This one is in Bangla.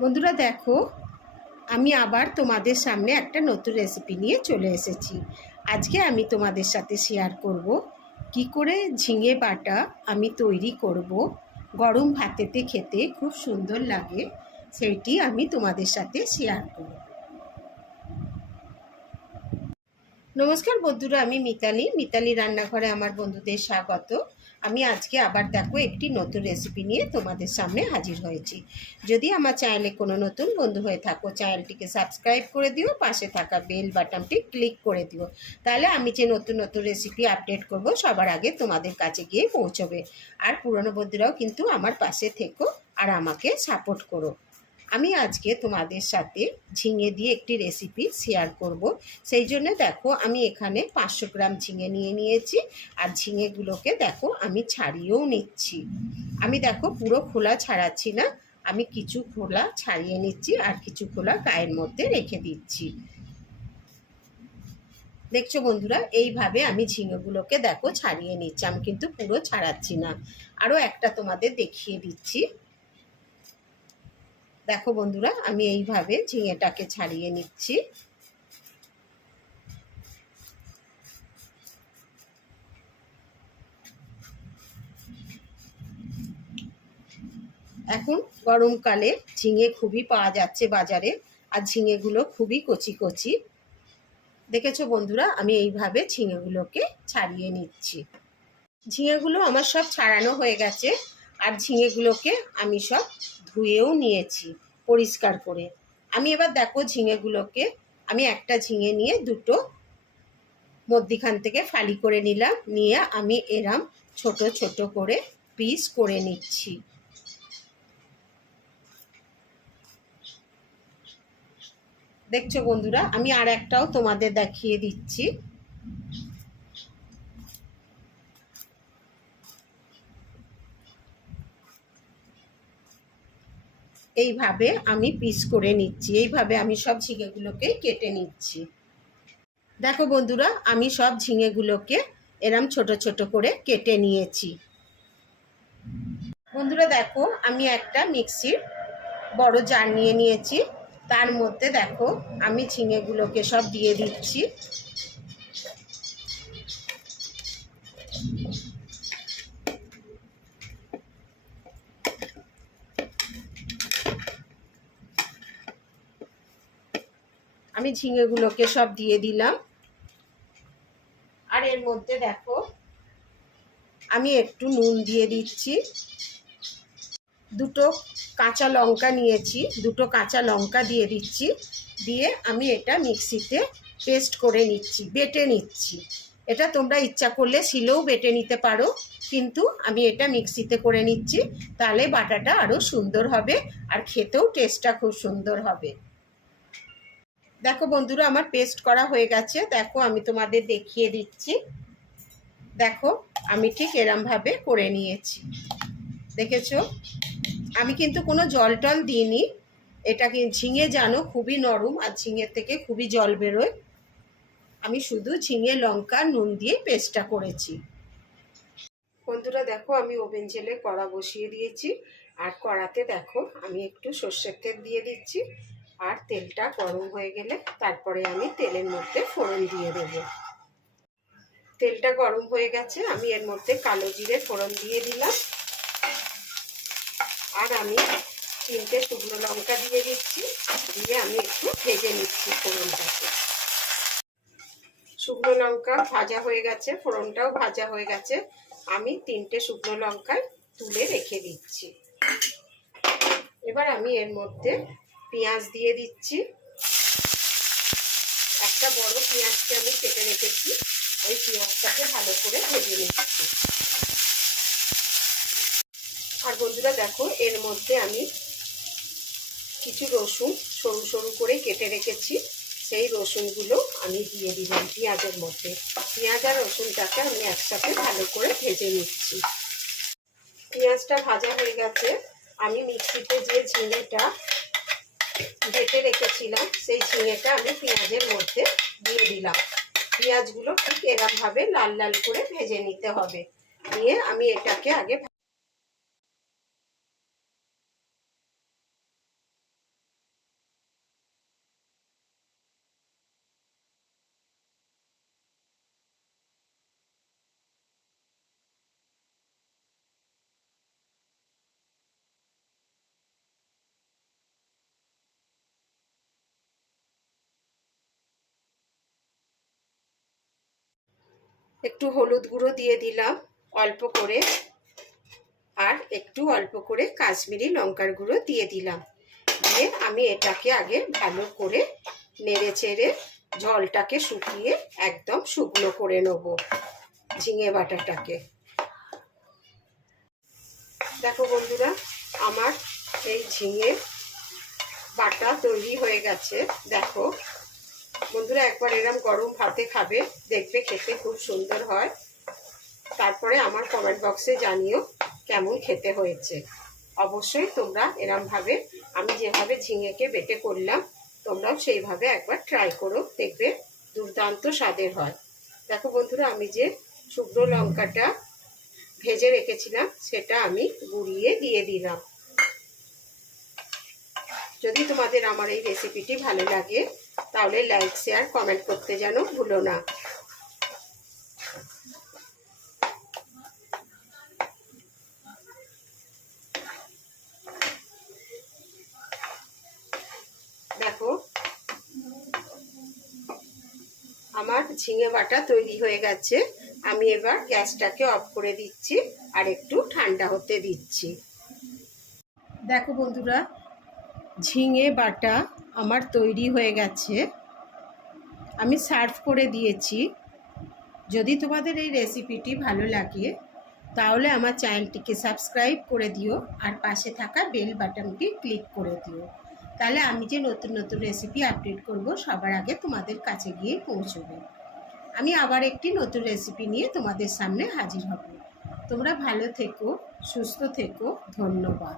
বন্ধুরা দেখো, আমি আবার তোমাদের সামনে একটা নতুন রেসিপি নিয়ে চলে এসেছি। আজকে আমি তোমাদের সাথে শেয়ার করব কি করে ঝিঙে বাটা আমি তৈরি করব। গরম ভাতেতে খেতে খুব সুন্দর লাগে, সেইটি আমি তোমাদের সাথে শেয়ার করব। নমস্কার বন্ধুরা, আমি মিতালি রান্নাঘরে আমার বন্ধুদের স্বাগত। আমি আজকে আবার দেখো একটি নতুন রেসিপি নিয়ে তোমাদের সামনে হাজির হয়েছি। যদি আমার চ্যানেলে কোনো নতুন বন্ধু হয়ে থাকো, চ্যানেলটিকে সাবস্ক্রাইব করে দিও, পাশে থাকা বেল বাটনটি ক্লিক করে দিও। তাহলে আমি যে নতুন নতুন রেসিপি আপডেট করব সবার আগে তোমাদের কাছে গিয়ে পৌঁছবে। আর পুরনো বন্ধুরাও কিন্তু আমার পাশে থেকো আর আমাকে সাপোর্ট করো। আমি আজকে তোমাদের সাথে ঝিঙে দিয়ে একটি রেসিপি শেয়ার করব। সেই জন্য দেখো আমি এখানে 500 গ্রাম ঝিঙে নিয়েছি। আর ঝিঙেগুলোকে দেখো আমি ছাড়িয়েও নিচ্ছি। আমি দেখো পুরো খোলা ছাড়াচ্ছি না, আমি কিছু খোলা ছাড়িয়ে নিচ্ছি আর কিছু খোলা গায়ের মধ্যে রেখে দিচ্ছি। দেখছো বন্ধুরা, এইভাবে আমি ঝিঙেগুলোকে দেখো ছাড়িয়ে নিচ্ছি, আমি কিন্তু পুরো ছাড়াচ্ছি না। আরও একটা তোমাদের দেখিয়ে দিচ্ছি। দেখো বন্ধুরা, আমি এইভাবে ঝিঙেটাকে ছাড়িয়ে নিচ্ছি। এখন গরমকালে ঝিঙে খুবই পাওয়া যাচ্ছে বাজারে, আর ঝিঙেগুলো খুবই কচি কচি। দেখেছো বন্ধুরা, আমি এইভাবে ঝিঙেগুলোকে ছাড়িয়ে নিচ্ছি। ঝিঙেগুলো আমার সব ছাড়ানো হয়ে গেছে, আর ঝিঙেগুলোকে আমি সব ধুয়েও নিয়েছি পরিষ্কার করে। আমি এবার দেখো ঝিঙেগুলোকে আমি একটা ঝিঙে নিয়ে দুটো মধ্যিখান থেকে ফালি করে নিলাম, নিয়ে আমি এরম ছোট ছোট করে পিস করে নিচ্ছি। দেখছো বন্ধুরা, আমি আর একটাও তোমাদের দেখিয়ে দিচ্ছি। এইভাবে আমি পিস করে নিচ্ছি, এইভাবে আমি সব ঝিঙেগুলোকে কেটে নিচ্ছি। দেখো বন্ধুরা, আমি সব ঝিঙেগুলোকে এরম ছোট ছোট করে কেটে নিয়েছি। বন্ধুরা দেখো, আমি একটা মিক্সির বড় জার নিয়ে নিয়েছি। তার মধ্যে দেখো আমি ঝিঙেগুলোকে সব দিয়ে দিচ্ছি। আমি ঝিঙেগুলোকে সব দিয়ে দিলাম। আর এর মধ্যে দেখো আমি একটু নুন দিয়ে দিচ্ছি। দুটো কাঁচা লঙ্কা নিয়েছি, দুটো কাঁচা লঙ্কা দিয়ে দিচ্ছি। দিয়ে আমি এটা মিক্সিতে পেস্ট করে নিচ্ছি, বেটে নিচ্ছি। এটা তোমরা ইচ্ছা করলে শিলেও বেটে নিতে পারো, কিন্তু আমি এটা মিক্সিতে করে নিচ্ছি। তাহলে বাটাটা আরও সুন্দর হবে আর খেতেও টেস্টটা খুব সুন্দর হবে। দেখো বন্ধুরা, আমার পেস্ট করা হয়ে গেছে। দেখো আমি তোমাদের দেখিয়ে দিচ্ছি। দেখো আমি ঠিক এরমভাবে করে নিয়েছি, দেখেছো? আমি কিন্তু কোনো জল টল দিইনি। এটা ঝিঙে জানো খুবই নরম, আর ঝিঙের থেকে খুবই জল বেরোয়। আমি শুধু ঝিঙে লঙ্কা নুন দিয়ে পেস্টটা করেছি। বন্ধুরা দেখো, আমি ওভেন জেলে কড়া বসিয়ে দিয়েছি। আর কড়াতে দেখো আমি একটু সর্ষের তেল দিয়ে দিচ্ছি। আর তেলটা গরম হয়ে গেলে তারপরে আমি তেলের মধ্যে ফোড়ন দিয়ে দেব। তেলটা গরম হয়ে গেছে, আমি এর মধ্যে কালো জিরে ফোড়ন দিয়ে দিলাম। আর আমি 3টে শুকনো লঙ্কা দিয়ে দিচ্ছি, দিয়ে আমি একটু ভেজে নিচ্ছি ফোড়নটাকে। শুকনো লঙ্কা ভাজা হয়ে গেছে, ফোড়নটাও ভাজা হয়ে গেছে। আমি 3টে শুকনো লঙ্কা তুলে রেখে দিচ্ছি। এবার আমি এর মধ্যে পেঁয়াজ দিয়ে দিচ্ছি। একটা বড় পেঁয়াজকে আমি কেটে রেখেছি, ওই পেঁয়াজটাকে ভালো করে ভেজে নিচ্ছি। আর বন্ধুরা দেখো, এর মধ্যে আমি কিছু রসুন সরু সরু করে কেটে রেখেছি, সেই রসুনগুলো আমি দিয়ে দিলাম পেঁয়াজের মধ্যে। পেঁয়াজ আর রসুনটাকে আমি একসাথে ভালো করে ভেজে নিচ্ছি। পেঁয়াজটা ভাজা হয়ে গেছে, আমি মিক্সিতে যে ঝিঙেটা বেটে রেখেছিলাম সেই ঝিঙেটা আমি পেঁয়াজের মধ্যে দিয়ে দিলাম। পেঁয়াজগুলো ঠিক এরকমভাবে লাল লাল করে ভেজে নিতে হবে। দিয়ে আমি এটাকে আগে একটু হলুদ গুঁড়ো দিয়ে দিলাম অল্প করে, আর একটু অল্প করে কাশ্মীরি লঙ্কার গুঁড়ো দিয়ে দিলাম। দিয়ে আমি এটাকে আগে ভালো করে নেড়ে চেড়ে জলটাকে শুকিয়ে একদম শুকনো করে নেব ঝিঙে বাটাটাকে। দেখো বন্ধুরা, আমার এই ঝিঙে বাটা তৈরি হয়ে গেছে। দেখো বন্ধুরা, একবার এরম গরম ভাতে খাবে, দেখবে খেতে খুব সুন্দর হয়। তারপরে আমার কমেন্ট বক্সে জানিও কেমন খেতে হয়েছে। অবশ্যই তোমরা এরমভাবে আমি যেভাবে ঝিঙেকে বেটে করলাম তোমরাও সেইভাবে একবার ট্রাই করো, দেখবে দুর্দান্ত স্বাদের হয়। দেখো বন্ধুরা, আমি যে শুকনো লঙ্কাটা ভেজে রেখেছিলাম সেটা আমি গুঁড়িয়ে দিয়ে দিলাম। যদি তোমাদের আমার এই রেসিপিটি ভালো লাগে তাহলে লাইক শেয়ার কমেন্ট করতে যেন ভুলো না। দেখো আমার ঝিঙে বাটা তৈরি হয়ে গেছে। আমি এবার গ্যাসটাকে অফ করে দিচ্ছি আর একটু ঠান্ডা হতে দিচ্ছি। দেখো বন্ধুরা, ঝিঙে বাটা আমার তৈরি হয়ে গেছে, আমি সার্ভ করে দিয়েছি। যদি তোমাদের এই রেসিপিটি ভালো লাগে তাহলে আমার চ্যানেলটিকে সাবস্ক্রাইব করে দিও আর পাশে থাকা বেল বাটনটি ক্লিক করে দিও। তাহলে আমি যে নতুন নতুন রেসিপি আপডেট করব সবার আগে তোমাদের কাছে গিয়ে পৌঁছবে। আমি আবার একটি নতুন রেসিপি নিয়ে তোমাদের সামনে হাজির হব। তোমরা ভালো থেকো, সুস্থ থেকো, ধন্যবাদ।